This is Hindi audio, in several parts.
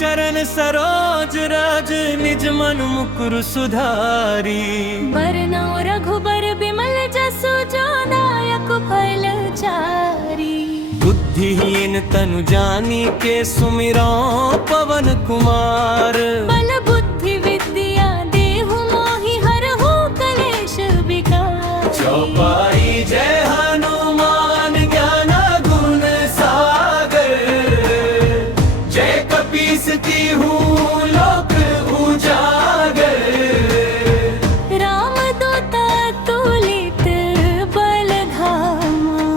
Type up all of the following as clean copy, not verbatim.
चरण सरोज रज निज मन मुकुर सुधारी। बरनौ रघुबर बिमल जसु जो दायक फल चारी। बुद्धिहीन तनु जानी के सुमिरो पवन कुमार। बल बुद्धि विद्या देहु मोहि हरहु कलेश विकार। चौपाई जय हनुमान ज्ञान गुण सागर। जय कपीस तिहु लोक उजागर। रामदूत तुलित बल धामा।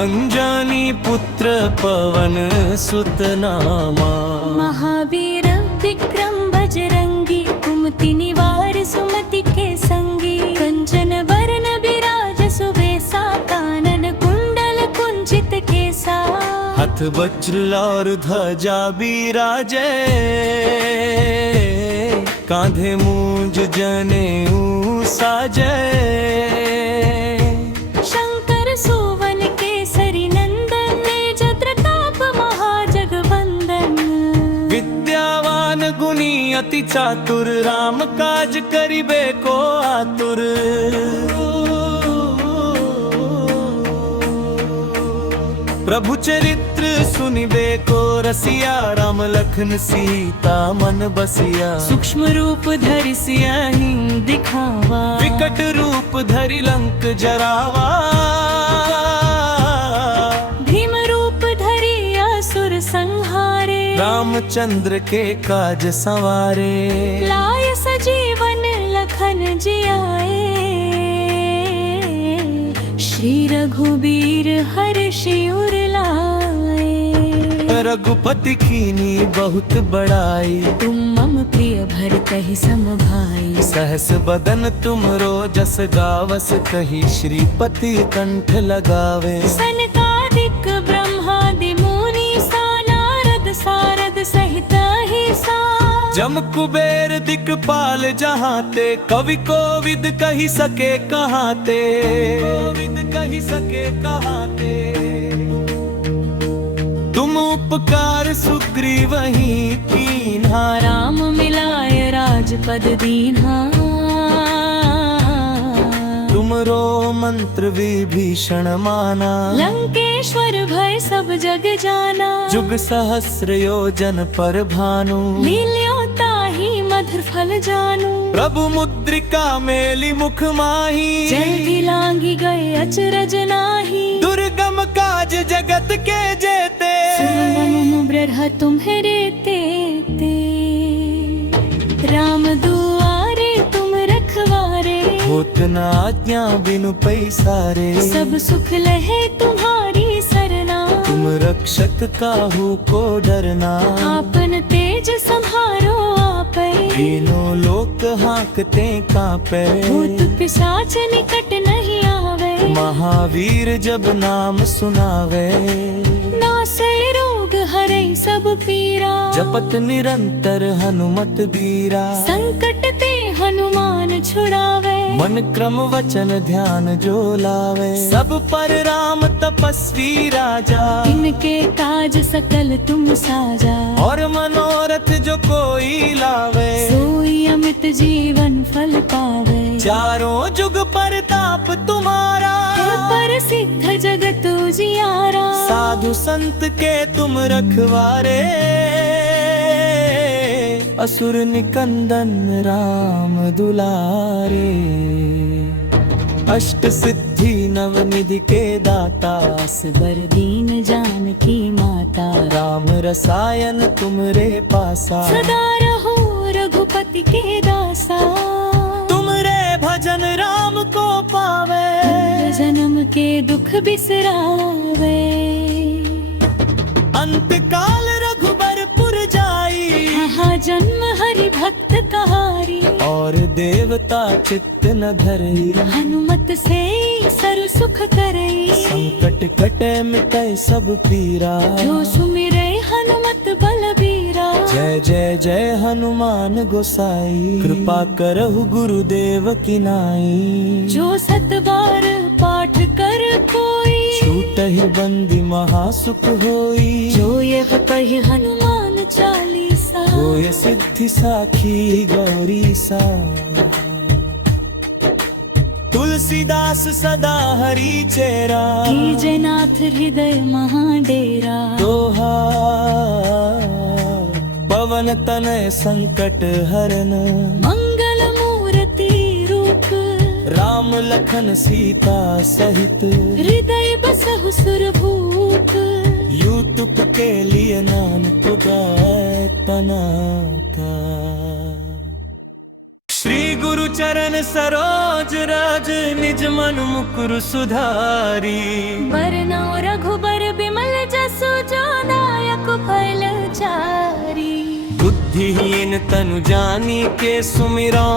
अंजनी पुत्र पवन सुत नामा। महावीर विक्रम बजरंगी कुमति निवार सुमति के संगी। कंचन बरन बिराज सुबेसा कानन कुंडल कुंचित केसा। हाथ वज्र और ध्वजा बिराजे। कांधे मूंज जनेऊ साजे। शंकर सुवन केसरी नंदन तेज प्रताप महाजगवंदन। विद्यावान गुणी अति चातुर राम काज करिबे को आतुर। प्रभु चरित्र सुनिबे को रसिया राम लखन सीता मन बसिया। सूक्ष्म रूप धरि सियाहि दिखावा। विकट रूप धरि लंक जरावा। भीम रूप धरि असुर संहारे। रामचंद्र के काज संवारे। लाय सजीवन लखन जियाए। श्री रघुबीर हर्षि उर लाए। रघुपति कीनी बहुत बड़ाई। तुम मम प्रिय भरतहि सम भाई। सहस बदन तुम जस गावस कही। श्रीपति कंठ लगावे। सनकादिक ब्रह्मादि मुनि सा नारद सारद सहित अहिसा। जम कुबेर दिक्पाल जहाते। कवि कोविद कही सके कहाते। कोविद कही सके कहाते। तुम उपकार सुग्रीवहि कीन्हा। राम मिलाय राजपद दीन्हा। तुमरो मंत्र विभीषण माना। लंकेश्वर भय सब जग जाना। जुग सहस्र योजन पर भानु। लील्यो ताहि मधुर फल जानू। प्रभु मुद्रिका मेली मुख माही। जल्दी लांगी गए अचरज नाही। दुर्गम काज जगत के जेते। सुनमु ब्रह्म तुम्हारे तेते। राम दुआरे तुम रखवारे। होत न आज्ञा बिनु पैसारे। सब सुख लहे तुम्हारी सरना। तुम रक्षक काहू को डरना। आपन तेज संहारो आपै। तीनों लोक हांकते कांपे। भूत पिशाच निकट नहीं आवे। महावीर जब नाम सुनावे। नासै रोग हरै सब पीरा। जपत निरंतर हनुमत बीरा। संकट ते हनुमान छुड़ावे। मन क्रम वचन ध्यान जो लावे। सब पर राम तपस्वी राजा। इनके काज सकल तुम साजा। और मनोरथ जो कोई लावे। सोई अमित जीवन फल पावे। चारों जुग परताप तुम्हारा। पर सिद्ध जगत उजियारा। साधु संत के तुम रखवारे। असुर निकंदन राम दुलारे। अष्ट सिद्धि नवनिधि के दाता। असबर दीन जानकी माता। राम रसायन तुमरे पासा। सदा रहो रघुपति के दासा। तुमरे भजन राम को पावे। जन्म के दुख बिसरावे। अंत काल रघुबरपुर जाई। यहाँ जन्म हरि भक्त कहारी। और देवता चित्त न धरई। हनुमत से सर्व सुख करई। संकट कटे मिटै सब पीरा। जो सुमिरै हनुमत बलबीरा। जय जय जय हनुमान गोसाई। कृपा करहु गुरुदेव की नाई। जो सत बार पाठ कर कोई। छूटहि बंदी महासुख होई। जो ये कहि हनुमान चालीसा होय सिद्धि साखी गौरी सा तुलसीदास सदा हरी चेरा जनाथ हृदय महाडेरा दोहा पवन तनय संकट हरन मंगल मूर्ति रूप राम लखन सीता सहित हृदय बसहु सुरभूप यूट्यूब के लिए नानक गाए तना था। श्री गुरु चरण सरोज रज निज मन मुकुर सुधारी बरनौ रघुबर बिमल जसु जो दायक फल चारी बुद्धिहीन तनु जानी के सुमिरो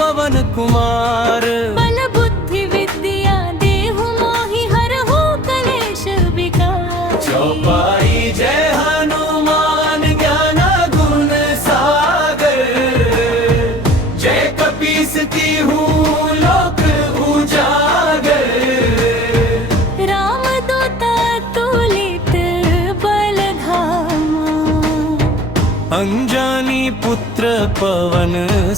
पवन कुमार बल बुद्धि विद्या देहु मोहि हरहु कलेश विकार चौपाई जय हनुमान ज्ञान गुण सागर जय कपीस की हूँ लोक उजागर राम दूता तुलित बल धामा अंजनी पुत्र पवन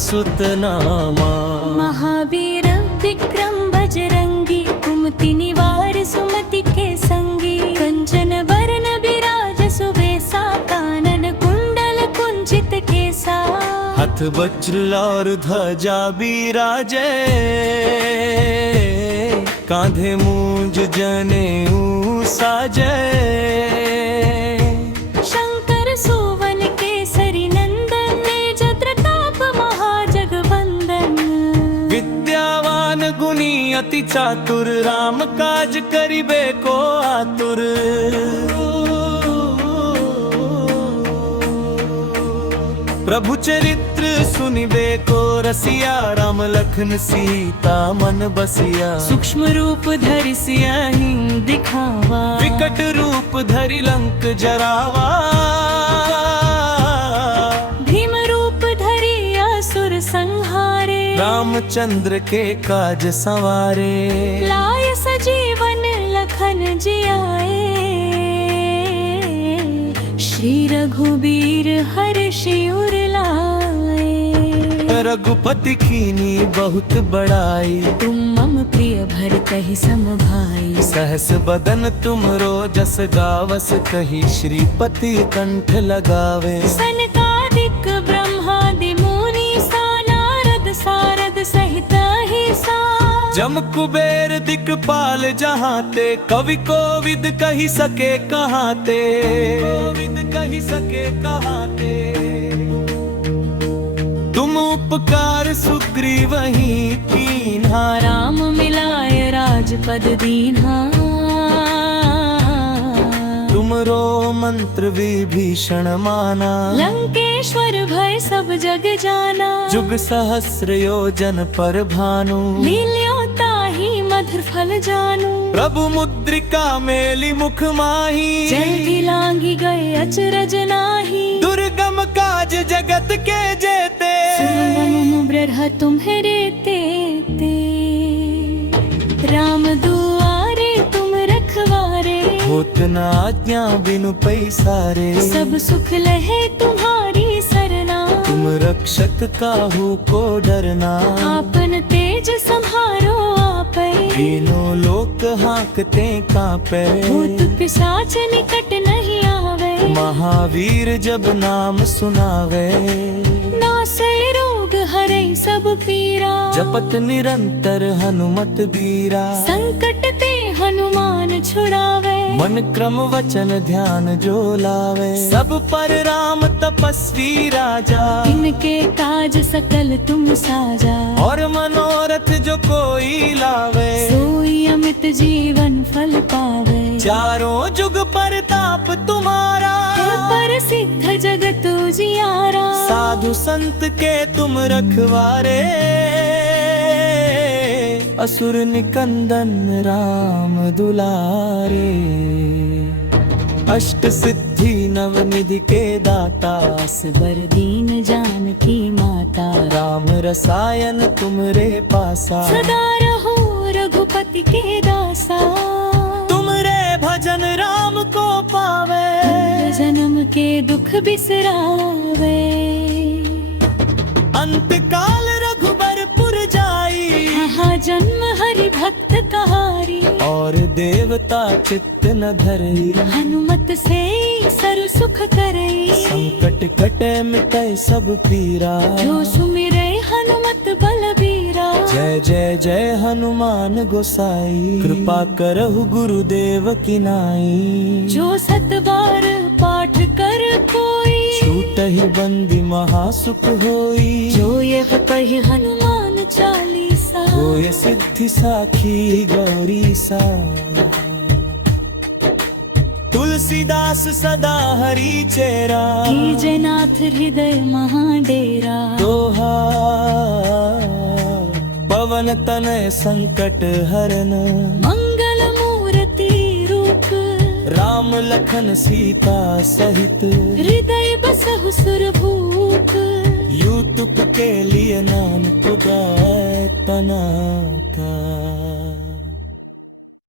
सुत नामा महावीर विक्रम बजरंगी कुमति निवार सुमति के संगी कंचन वरण विराज सुबेसा कानन कुंडल कुंचित केसा हथ वज्र और ध्वजा बिराजे कांधे मूंज जनेऊ साजे शंकर सुवन केसरी नंदन तेज प्रताप महाजगवंदन विद्यावान गुणी अति चातुर राम काज करिबे को आतुर प्रभु चरित्र सुनिबे को रसिया राम लखन सीता मन बसिया सूक्ष्म रूप धरि सियाहि दिखावा विकट रूप धरि लंक जरावा भीम रूप धरि असुर संहारे रामचंद्र के काज संवारे लाय सजीवन लखन जियाए श्री रघुबीर हर्षि उर लाए रघुपति कीनी बहुत बड़ाई तुम मम प्रिय भरतहि सम भाई सहस बदन तुम जस गावस कही श्रीपति कंठ लगावे सनकादिक ब्रह्मादि मुनि सा नारद सारद सहित अहिसा जम कुबेर दिक्पाल जहाते कवि कोविद कही सके कहाते कोविद कही सके कहाते तुम उपकार सुग्रीव ही कीन्हा राम मिलाय राजपद दीन्हा तुमरो मंत्र विभीषण माना लंकेश्वर भय सब जग जाना जुग सहस्र योजन पर भानु लील्यो ताहि मधुर फल जानू प्रभु मुद्रिका मेली मुख माही जय लांगी गए अचरज नाही दुर्गम काज जगत के जेते सुनमु ब्रह तुम्हारे ते राम दुआरे तुम रखवारे होत न आज्ञा बिनु पैसारे सब सुख लहे तुम्हारी सरना तुम रक्षक काहू को डरना आपन तेज संहारो आपै तीनों लोक हाकते कांपे भूत पिशाच निकट नहीं आवे महावीर जब नाम सुनावे नासै रोग हरै सब पीरा जपत निरंतर हनुमत बीरा संकट ते हनुमान छुड़ावे मन क्रम वचन ध्यान जो लावे सब पर राम तपस्वी राजा इनके काज सकल तुम साजा और मनोरथ जो कोई लावे सोई अमित जीवन फल पावे चारों जुग परताप तुम्हारा पर सिद्ध जगत उजियारा साधु संत के तुम रखवारे असुर निकंदन राम दुलारे अष्ट सिद्धि नव निधि के दाता बर दीन जानकी माता राम रसायन तुमरे पासा सदा रहो रघुपति के दासा तुमरे भज जन राम को पावे, जन्म के दुख बिसरावे। अंत काल रघुबरपुर जाई, यहाँ जन्म हरि भक्त कहारी। और देवता चित्त न धरई, हनुमत से सर्व सुख करई। संकट कटे मिटै सब पीरा, जो सुमिरै हनुमत बलबीरा। जय जय जय हनुमान गोसाई, कृपा करहु गुरुदेव की नाई। जो सत बार पाठ कर कोई, छूटहि बंदी महासुख होई। जो ये पढ़ि हनुमान चालीसा। होय सिद्धि साखी गौरी सा, तुलसीदास सदा हरि चेरा। कीजे नाथ हृदय महाडेरा। दोहा पवन तनय संकट हरन, मंगल मूर्ति रूप। राम लखन सीता सहित, हृदय बसहु सुरभूप। यूट्यूब के लिए नाम पुगाए तना था।